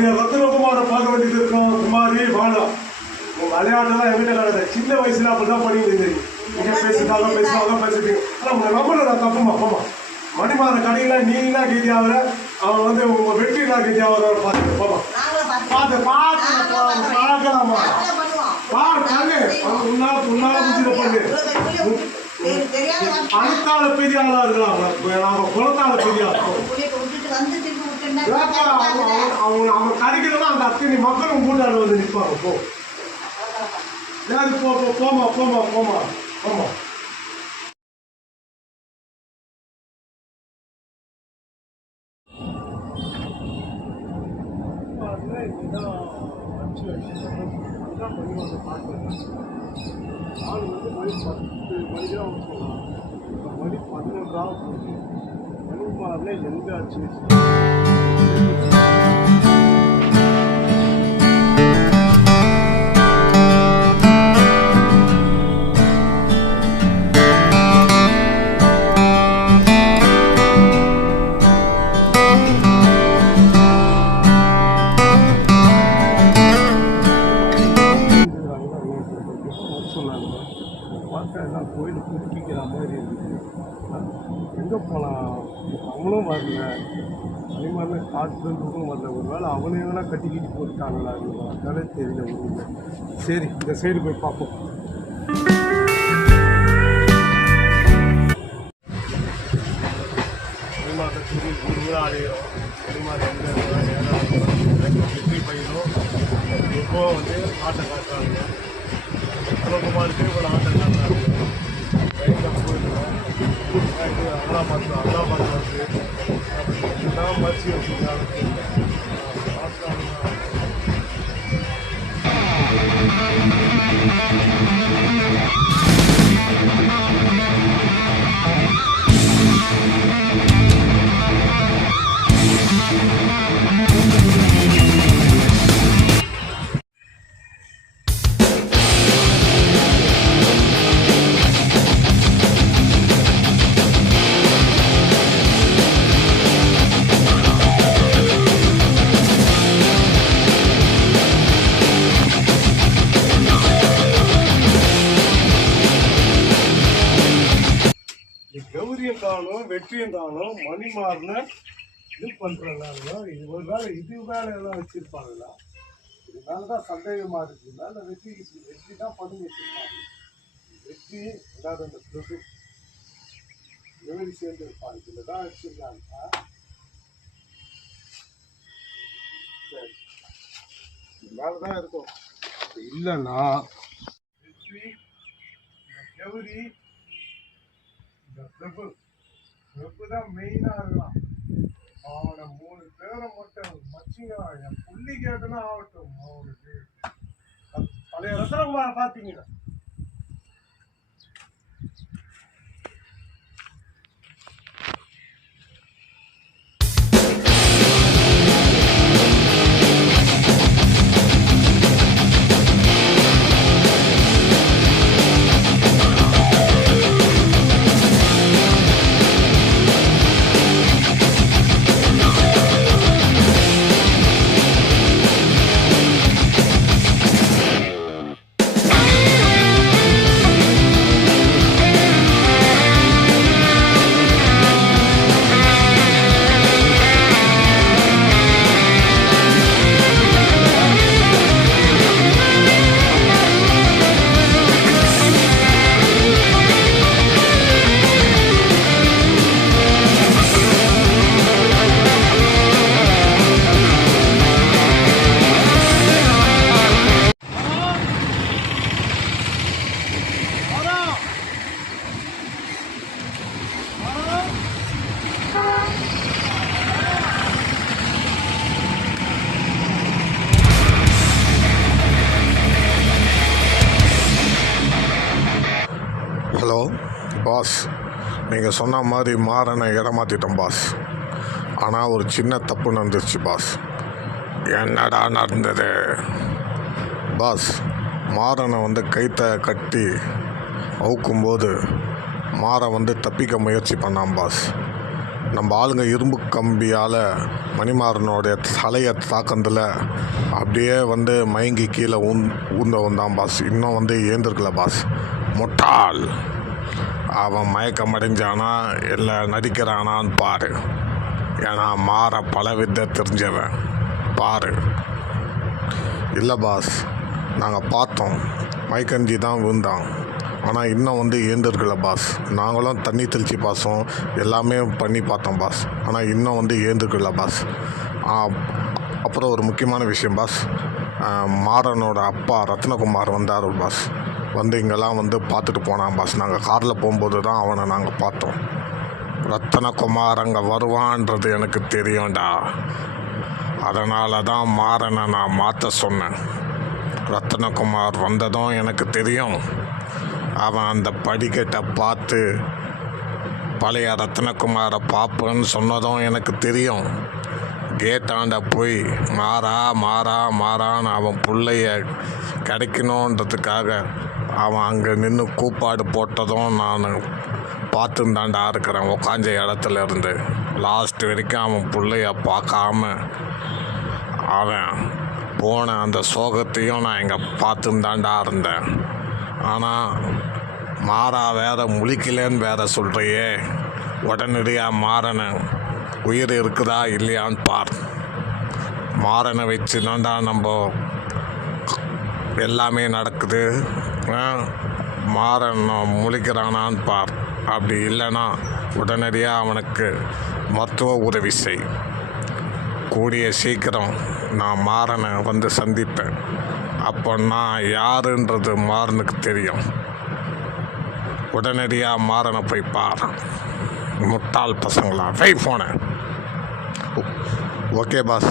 பழைய ரத்னகுமாரை பார்க்க வேண்டியது இருக்கும். குமாரி வாழா விளையாட்டுலாம் எங்கிட்ட கிடையாது. சின்ன வயசுல அப்படிதான் பண்ணிட்டு இங்கே பேசிட்டாங்க பேசிட்டு ஆனால் உங்களை நம்பல தப்புமா போமா. மணிமாற கடையில் நீங்களா கீதியாகிற அவன் வந்து உங்க வெற்றினா கீதியாகிற பார்த்து போமா. பார்த்து பார்க்கலாமா பண்ணு உன்னால முடிஞ்சத பண்ணு. அடுத்தால பெரிய ஆளா இருக்கலாம். நாம குளத்தால பெரிய ஆள் அவங்க கறிக்கிறதா அந்த அத்தனை மக்களும் கூட்டாளி வந்து நிற்பாங்க. போ சரி போமா போமா போமா போமா. ஆள் வந்து மணி 10 மணிக்கு தான் அவங்க சொல்லலாம். இப்போ மணி 11 போச்சு. மணிமாரில் எங்கே ஆச்சு? எல்லாம் கோயில் புதுப்பிக்கிற மாதிரி இருக்குது. எங்கே போகலாம்? அவனும் வரல. அதே மாதிரிலாம் காட்டுறதுக்கும் வரல. ஒரு வேளை அவனே எதனா கட்டிக்கிட்டு போட்டுட்டாங்களா? அதனால தெரியல. ஒரு சரி இந்த சைடு போய் பார்ப்போம். அழிகிறோம் வெற்றி பயிரும் எப்போ வந்து ஆட்டை காட்டுறாங்க. ரத்னகுமாருக்கு இவ்வளோ ஆட்டை காட்டுறாங்க. ட்ரெயினில் போயிருக்கோம். அகலாபாத் வந்து இதுதான் மறைச்சி வச்சுருக்காங்க. கௌரியம் தானும் வெற்றியும் தானும் மணிமாறின இது பண்ணுறாங்க. இது ஒரு வேலை இது வேலையெல்லாம் வச்சுருப்பாங்களா? இதனால தான் சந்தேகமாக இருக்குங்களா? இல்லை வெற்றி தான் பண்ணி வச்சுருப்பாங்க. வெற்றி ஏதாவது அந்த பிரபு கௌரி சேர்ந்து இருப்பாங்க. இதில் தான் வச்சுருக்காங்க. சரி இதனால தான் இருக்கும். இல்லைன்னா வெற்றி கௌரி பிரபு தான் மெயினாக இருக்கலாம். அவனை 3 பேரை மட்டும் மச்சிங்க என் புள்ளி கேட்டுனா ஆகட்டும். அவனுக்கு பழைய ரத்னகுமாரை பார்த்தீங்கன்னா ஹலோ பாஸ், நீங்கள் சொன்ன மாதிரி மாறனை இடமாற்றிட்டோம் பாஸ். ஆனால் ஒரு சின்ன தப்பு நடந்துருச்சு பாஸ். என்னடா நடந்தது பாஸ்? மாறனை வந்து கைத்தை கட்டி அவுக்கும்போது மாற வந்து தப்பிக்க முயற்சி பண்ணான் பாஸ். நம்ம ஆளுங்க இரும்பு கம்பியால் மணிமாறனுடைய தலையை தாக்கத்தில் அப்படியே வந்து மயங்கி கீழே ஊந்த வந்தான் பாஸ். இன்னும் வந்து ஏந்திருக்கல பாஸ். முட்டாள். அவன் மயக்கம் அடைஞ்சானா இல்லை நடிக்கிறானான்னு பாரு. ஏன்னா மாற பல வித்தை தெரிஞ்சவன் பாரு. இல்லை பாஸ், நாங்கள் பார்த்தோம், மயக்கஞ்சி தான் விழுந்தான். ஆனால் இன்னும் வந்து ஏந்திருக்கல பாஸ். நாங்களும் தண்ணி தெளித்து பாசோம், எல்லாமே பண்ணி பார்த்தோம் பாஸ். ஆனால் இன்னும் வந்து ஏந்திருக்கல பாஸ். அப்புறம் ஒரு முக்கியமான விஷயம் பாஸ், மாறனோட அப்பா ரத்னகுமார் வந்தார் பாஸ். வந்து இங்கெல்லாம் வந்து பார்த்துட்டு போனான் பாஸ். நாங்கள் காரில் போகும்போது தான் அவனை நாங்கள் பார்த்தோம். ரத்னகுமார் அங்கே வருவான்றது எனக்கு தெரியும்டா. அதனால தான் மாறனை நான் மாற்ற சொன்னேன். ரத்னகுமார் வந்ததும் எனக்கு தெரியும். அவன் அந்த படிக்கட்டை பார்த்து பழைய ரத்னகுமாரை பார்ப்பேன்னு சொன்னதும் எனக்கு தெரியும். கேட்டாண்ட போய் மாறா மாறா மாறான்னு அவன் பிள்ளைய கிடைக்கணுன்றதுக்காக அவன் அங்கே நின்று கூப்பாடு போட்டதும் நான் பார்த்துந்தாண்டா இருக்கிறேன். உக்காஞ்ச இடத்துல இருந்து லாஸ்ட் வரைக்கும் அவன் பிள்ளைய பார்க்காம அவன் போன அந்த சோகத்தையும் நான் இங்கே பார்த்துந்தாண்டா இருந்தேன். ஆனால் மாறா வேற முழிக்கலன்னு வேற சொல்கிறியே. உடனடியாக மாறனை உயிர் இருக்குதா இல்லையான்னு பார். மாறனை வச்சு தாண்டா நம்ம எல்லாமே நடக்குது. மாறன் முழிக்கிறானான்னு பார். அப்படி இல்லைன்னா உடனடியாக அவனுக்கு மருத்துவ உதவி செய். கூடிய சீக்கிரம் நான் மாறனை வந்து சந்திப்பேன். அப்போ நான் யாருன்றது மாறனுக்கு தெரியும். உடனடியாக மாறனை போய் பார். முட்டாள் பசங்களா வை போனேன். Okay pass.